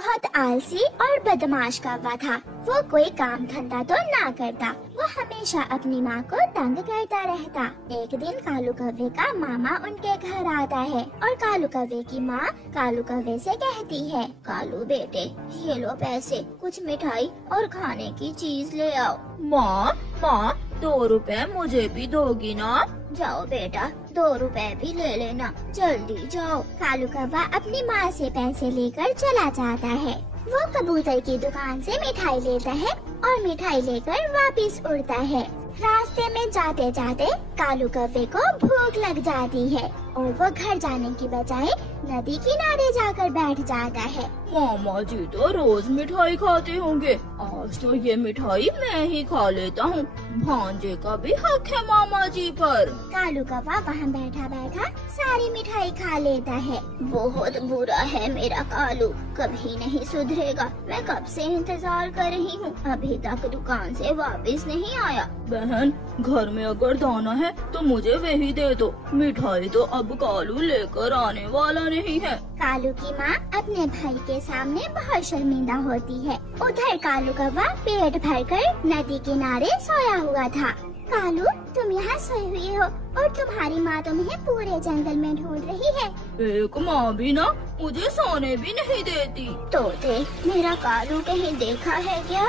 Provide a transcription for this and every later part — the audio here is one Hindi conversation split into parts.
बहुत आलसी और बदमाश कौवा था। वो कोई काम धंधा तो ना करता, वो हमेशा अपनी माँ को तंग करता रहता। एक दिन कालू कौवे का मामा उनके घर आता है और कालू कौवे की माँ कालू कौवे से कहती है, कालू बेटे ये लो पैसे, कुछ मिठाई और खाने की चीज ले आओ। माँ 2 रुपए मुझे भी दोगी ना? जाओ बेटा 2 रुपए भी ले लेना, जल्दी जाओ। कालू कौवा अपनी माँ से पैसे लेकर चला जाता है। वो कबूतर की दुकान से मिठाई लेता है और मिठाई लेकर वापस उड़ता है। रास्ते में जाते जाते कालू कौवे को भूख लग जाती है और वो घर जाने की बजाय नदी किनारे जाकर बैठ जाता है। मामा जी तो रोज मिठाई खाते होंगे, आज तो ये मिठाई मैं ही खा लेता हूँ। भांजे का भी हक है मामा जी पर। कालू कौवा वहाँ बैठा बैठा सारी मिठाई खा लेता है। बहुत बुरा है मेरा कालू, कभी नहीं सुधरेगा। मैं कब से इंतजार कर रही हूँ, अभी तक दुकान से वापस नहीं आया। बहन घर में अगर दाना है तो मुझे वही दे दो, मिठाई तो अब कालू लेकर आने वाला नहीं है। कालू की माँ अपने भाई के सामने बहुत शर्मिंदा होती है। उधर कालू कौवा पेट भरकर नदी किनारे सोया हुआ था। कालू तुम यहाँ सोई हुई हो और तुम्हारी माँ तुम्हें पूरे जंगल में ढूंढ रही है। एक माँ भी ना मुझे सोने भी नहीं देती। तो देख मेरा कालू कहीं देखा है क्या?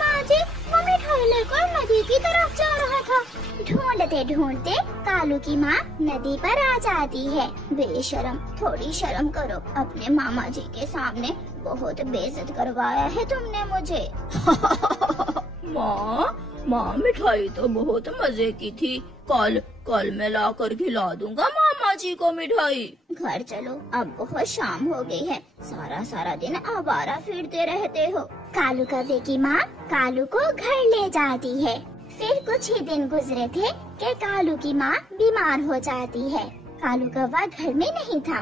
माँ जी वो मिठाई लेकर नदी की तरफ जा रहा था। ढूंढते ढूंढते कालू की माँ नदी पर आ जाती है। बेशरम, थोड़ी शर्म करो, अपने मामा जी के सामने बहुत बेइज्जत करवाया है तुमने मुझे। माँ मिठाई तो बहुत मजे की थी, कल मैं ला कर खिला दूंगा मामा जी को मिठाई। घर चलो, अब बहुत शाम हो गई है, सारा दिन आवारा फिरते रहते हो। कालू कौवे की माँ कालू को घर ले जाती है। फिर कुछ ही दिन गुजरे थे कि कालू की माँ बीमार हो जाती है। कालू कौवा घर में नहीं था।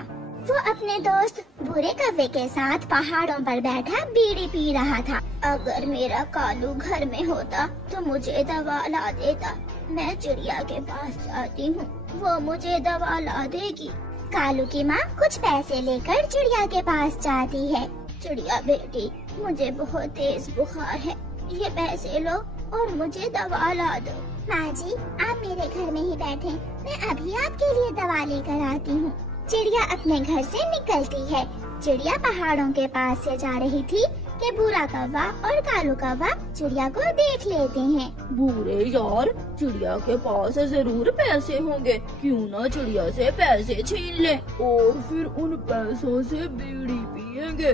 वो अपने दोस्त भूरे कौवे के साथ पहाड़ों पर बैठा बीड़ी पी रहा था। अगर मेरा कालू घर में होता तो मुझे दवा ला देता। मैं चिड़िया के पास जाती हूँ, वो मुझे दवा ला देगी। कालू की माँ कुछ पैसे लेकर चिड़िया के पास जाती है। चिड़िया बेटी मुझे बहुत तेज बुखार है, ये पैसे लो और मुझे दवा ला दो। माँ जी आप मेरे घर में ही बैठे, मैं अभी आपके लिए दवा लेकर आती हूँ। चिड़िया अपने घर से निकलती है। चिड़िया पहाड़ों के पास से जा रही थी कि भूरा कौवा और कालू कौवा चिड़िया को देख लेते हैं। भूरे यार, चिड़िया के पास जरूर पैसे होंगे, क्यों ना चिड़िया से पैसे छीन ले और फिर उन पैसों से बीड़ी पिएंगे।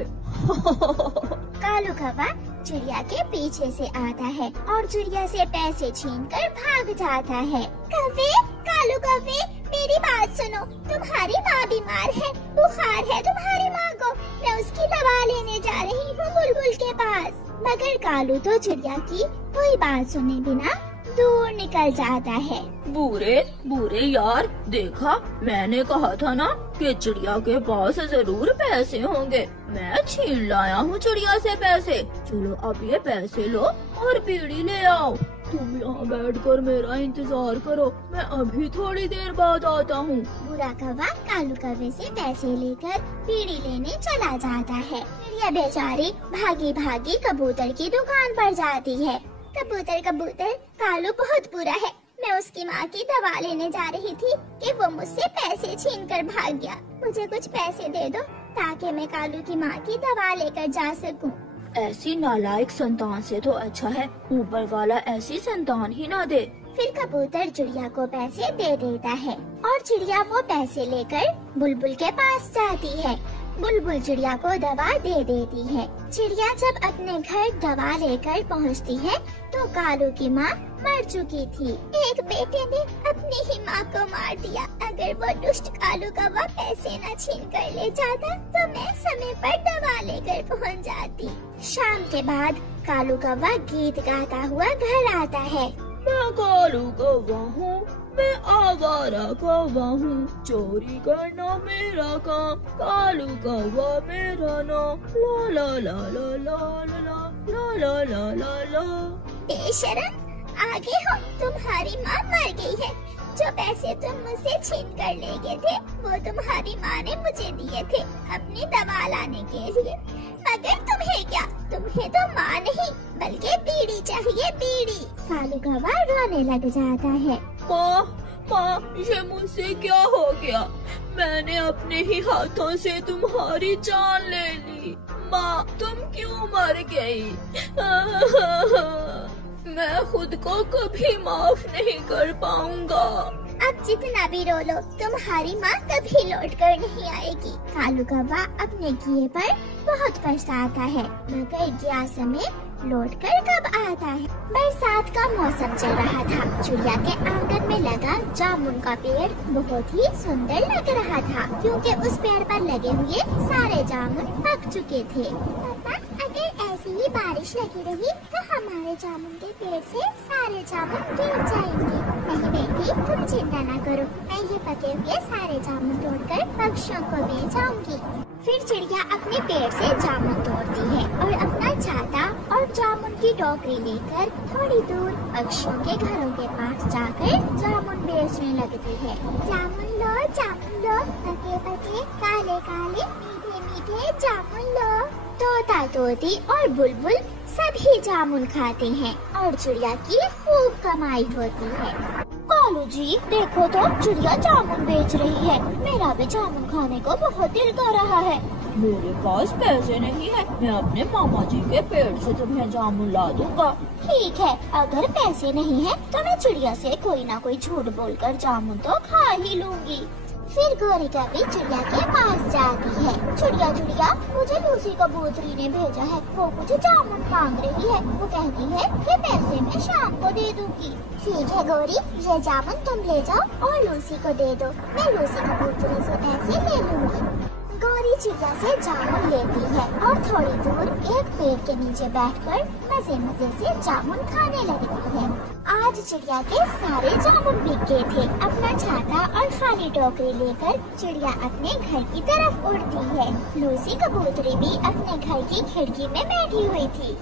कालू कौवा चिड़िया के पीछे से आता है और चिड़िया से पैसे छीनकर भाग जाता है। कौवे, कालू कौवे मेरी बात सुनो, तुम्हारी माँ बीमार है, बुखार है तुम्हारी माँ को, मैं उसकी दवा लेने जा रही हूँ बुलबुल के पास। मगर कालू तो चिड़िया की कोई बात सुने बिना दूर निकल जाता है। बुरे यार, देखा मैंने कहा था ना कि चिड़िया के पास जरूर पैसे होंगे। मैं छीन लाया हूँ चिड़िया से पैसे। चलो अब ये पैसे लो और बीड़ी ले आओ। तुम यहाँ बैठकर मेरा इंतजार करो, मैं अभी थोड़ी देर बाद आता हूँ। बुरा कौवा कालू कौवे से पैसे लेकर बीड़ी लेने चला जाता है। चिड़िया बेचारी भागी भागी कबूतर की दुकान पर जाती है। कबूतर कालू बहुत बुरा है, मैं उसकी माँ की दवा लेने जा रही थी कि वो मुझसे पैसे छीनकर भाग गया। मुझे कुछ पैसे दे दो ताकि मैं कालू की माँ की दवा लेकर जा सकूं। ऐसी नालायक संतान से तो अच्छा है ऊपर वाला ऐसी संतान ही ना दे। फिर कबूतर चिड़िया को पैसे दे देता है और चिड़िया वो पैसे लेकर बुलबुल के पास जाती है। बुलबुल चिड़िया को दवा दे देती है। चिड़िया जब अपने घर दवा लेकर पहुंचती है तो कालू की माँ मर चुकी थी। एक बेटे ने अपनी ही माँ को मार दिया। अगर वो दुष्ट कालू कौवा पैसे न छीन कर ले जाता तो मैं समय पर दवा लेकर पहुंच जाती। शाम के बाद कालू कौवा गीत गाता हुआ घर आता है। मैं कालू कौवा हूँ, मैं आवारा कौवा हूँ, चोरी करना मेरा काम, कालू कौवा मेरा नाम, ला ला ला ला ला ला ला ला ला ला ला। बेशरम, आगे हो, तुम्हारी माँ मर गई है। जो पैसे तुम मुझसे छीन कर ले गए थे वो तुम्हारी माँ ने मुझे दिए थे अपनी दवा लाने के लिए, मगर तुम्हें तो माँ नहीं बल्कि बीड़ी चाहिए, बीड़ी। कालू कौवा रोने लग जाता है। माँ, ये मुझसे क्या हो गया? मैंने अपने ही हाथों से तुम्हारी जान ले ली। माँ, तुम क्यों मर गई? मैं खुद को कभी माफ नहीं कर पाऊंगा। अब जितना भी रो लो, तुम्हारी माँ कभी लौट कर नहीं आएगी। कालू कौवा अपने किए पर बहुत पछताता है, मगर क्या समय लौट कर कब आता है। बरसात का मौसम चल रहा था। चिड़िया के आंगन में लगा जामुन का पेड़ बहुत ही सुंदर लग रहा था, क्योंकि उस पेड़ पर लगे हुए सारे जामुन पक चुके थे। पापा, अगर ऐसी ही बारिश लगी रही तो हमारे जामुन के पेड़ से सारे जामुन गिर जाएंगे। नहीं बेटी, तुम चिंता न करो, मैं ये पके हुए सारे जामुन तोड़कर पक्षियों को दे जाऊंगी। फिर चिड़िया अपने पेड़ से जामुन तोड़ती है और अपना छाता और जामुन की टोकरी लेकर थोड़ी दूर पक्षियों के घरों के पास जाकर जामुन बेचने लगती है। जामुन लो, पके पके काले काले मीठे मीठे जामुन लो। तोता तोती और बुलबुल सभी जामुन खाते हैं और चिड़िया की खूब कमाई होती है। कालू जी, देखो तो चिड़िया जामुन बेच रही है। मेरा भी जामुन खाने को बहुत दिल कर रहा है। मेरे पास पैसे नहीं है, मैं अपने मामा जी के पेड़ से तुम्हें जामुन ला दूंगा। ठीक है, अगर पैसे नहीं है तो मैं चिड़िया से कोई ना कोई झूठ बोलकर जामुन तो खा ही लूंगी। फिर गोरी कभी चिड़िया के पास जाती है। चिड़िया, मुझे लूसी कबूतरी ने भेजा है, वो मुझे जामुन मांग रही है। वो कहती है कि पैसे मैं शाम को दे दूंगी। ठीक है गोरी, ये जामुन तुम ले जाओ और लूसी को दे दो, मैं लूसी कबूतरी से पैसे ले लूंगी। गोरी चिड़िया से जामुन लेती है और थोड़ी दूर एक पेड़ के नीचे बैठकर मजे मजे से जामुन खाने लगती है। आज चिड़िया के सारे जामुन बिक गए थे। अपना छाता और खाली टोकरी लेकर चिड़िया अपने घर की तरफ उड़ती है। लूसी कबूतरी भी अपने घर की खिड़की में बैठी हुई थी।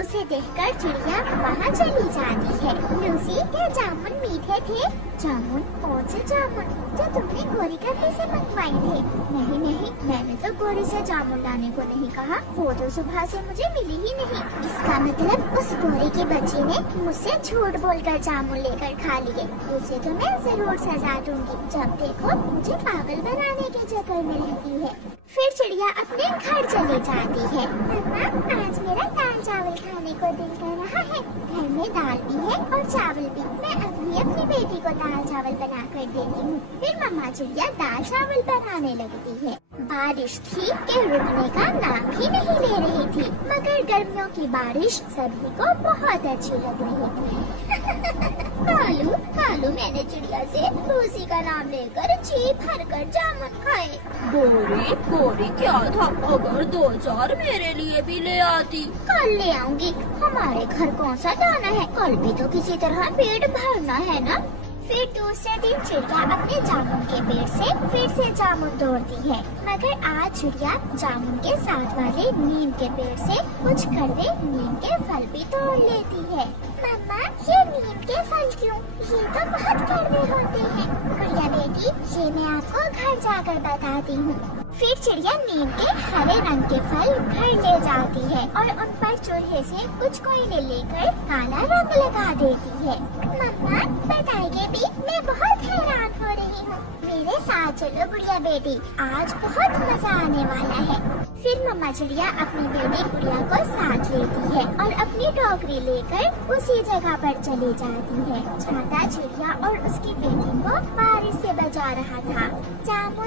उसे देखकर चिड़िया वहाँ चली जाती है। लूसी, ये जामुन मीठे थे। जामुन? कौन से जामुन? जो तुमने गोरी कभी से मंगवाए थे? नहीं, मैंने तो गोरी से जामुन लाने को नहीं कहा, वो तो सुबह से मुझे मिली ही नहीं। इसका मतलब उस गोरी की बच्ची ने मुझसे झूठ बोलकर जामुन लेकर खा लिए। उसे तो मैं जरूर सजा दूंगी। जब देखो मुझे पागल बनाने के चक्कर में रहती है। फिर चिड़िया अपने घर चली जाती है। मम्मा, आज मेरा दाल चावल खाने को दिल कर रहा है। घर में दाल भी है और चावल भी। मैं अभी अपनी बेटी को दाल चावल बना कर देती हूँ। फिर मम्मा चिड़िया दाल चावल बनाने लगती है। बारिश थी कि रुकने का नाम ही नहीं ले रही थी, मगर गर्मियों की बारिश सभी को बहुत अच्छी लग रही थी। कालू, मैंने चिड़िया से लूसी का नाम लेकर जी भर कर जामुन खाए। गोरी क्या था? अगर 2-4 मेरे लिए भी ले आती। कल ले आऊंगी। हमारे घर कौन सा दाना है, कल भी तो किसी तरह पेट भरना है ना। फिर दूसरे दिन चिड़िया अपने जामुन के पेड़ से फिर से जामुन तोड़ती है, मगर आज चिड़िया जामुन के साथ वाले नीम के पेड़ से कुछ कड़वे नीम के फल भी तोड़ लेती है। मम्मा, ये नीम के फल क्यों? ये तो बहुत कड़वे होते हैं। गुड़िया बेटी, ये मैं आपको घर जाकर बताती हूँ। फिर चिड़िया नीम के हरे रंग के फल घर ले जाती है और उन पर चूल्हे से कुछ कोयले लेकर काला रंग लगा देती है। मम्मा, बताइए भी, मैं बहुत हैरान हो रही हूँ। मेरे साथ चलो गुड़िया बेटी, आज बहुत मजा आने वाला है। फिर मम्मा चिड़िया अपनी बेटी गुड़िया को साथ लेती है और अपनी टोकरी लेकर उसी जगह पर चली जाती है। छाता चिड़िया और उसकी बेटी को बारिश से बचा रहा था। जामुन,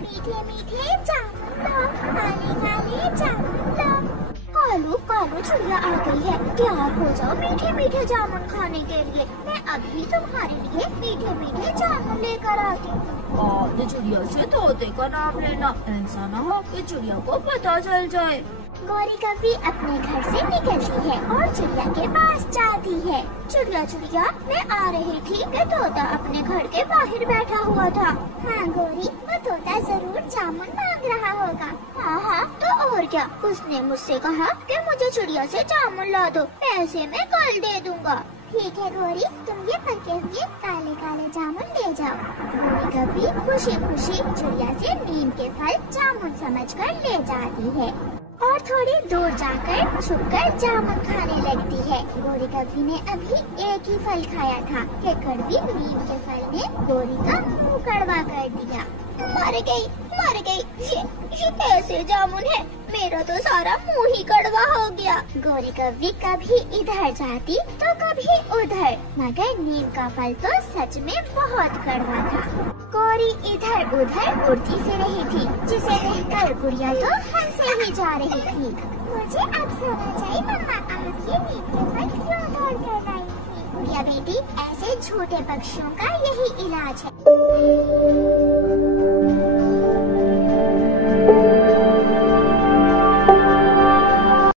मीठे मीठे जामुन लो, काले काले जामुन लो। कालू, चिड़िया आ गई है। तैयार हो जाओ मीठे मीठे जामुन खाने के लिए। मैं अभी तुम्हारे लिए मीठे मीठे जामुन लेकर आती हूँ। आज चिड़िया से तोते का नाम लेना, ऐसा न हो कि चिड़िया को पता चल जाए। गोरी कभी अपने घर से निकलती है और चिड़िया के पास जाती है। चिड़िया, मैं आ रही थी कि तोता अपने घर के बाहर बैठा हुआ था। हाँ गोरी, वो तोता जरूर जामुन मांग रहा होगा। हाँ, तो और क्या, उसने मुझसे कहा कि मुझे चिड़िया से जामुन ला दो, पैसे मैं कल दे दूंगा। ठीक है गोरी, तुम ये पके हुए काले काले जामुन ले जाओ। गोरी कभी खुशी खुशी चिड़िया से नीम के फल जामुन समझकर ले जाती है और थोड़ी दूर जाकर छुपकर जामुन खाने लगती है। गोरी कव्वी ने अभी एक ही फल खाया था कि कड़वी नीम के फल ने गोरी का मुंह कड़वा कर दिया। मर गई। ये कैसे जामुन है, मेरा तो सारा मुंह ही कड़वा हो गया। गोरी कव्वी कभी इधर जाती तो कभी उधर, मगर नीम का फल तो सच में बहुत कड़वा था। गोरी इधर उधर उड़ती फिर रही थी, जिसे देखकर गुड़िया तो हंसे ही जा रही थी। मुझे अब सोना चाहिए मम्मा, आप ये नीम के फल क्यों तोड़ कर लाई थी? गुड़िया बेटी, ऐसे छोटे पक्षियों का यही इलाज है।